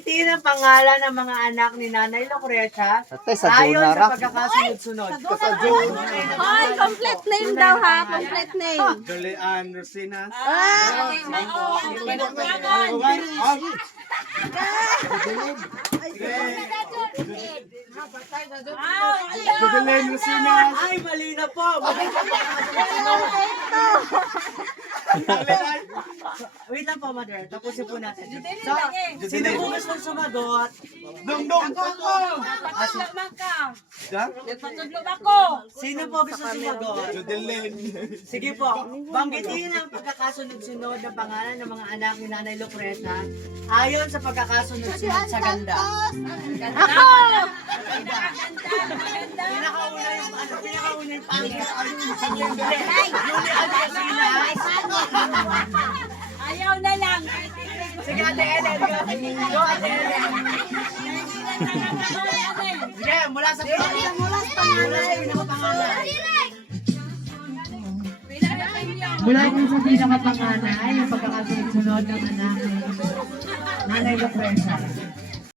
Banggitin ang pangalan ng mga anak ni Nanay Lucrecia Tatay, sa ayon Juna sa ra. pagkakasunod-sunod. Hoy, complete name daw ha, complete name. Julian Rosinas. Julian Rosinas. Ay, mali na po. Wait lang po, Mother. Tapusin po natin. So, sino po gusto sumagot? Dong. Sino po gusto sumagot? Julian. Sige po, banggitin ang pagkakasunod-sunod ng pangalan ng mga anak ni Nanay Lucrecia ayon sa pagkakasunod-sunod sa ganda. Ako! Pinakauna yung pangit. Julian Rosinas. Ayaw na lang. Sige, Ate Ellen. Go, Ate Ellen. Sige, mula sa pinakapangalan. Mula po sa pinakapanganay, yung pagkakasunod-sunod ng anak ni Nanay Lucrecia.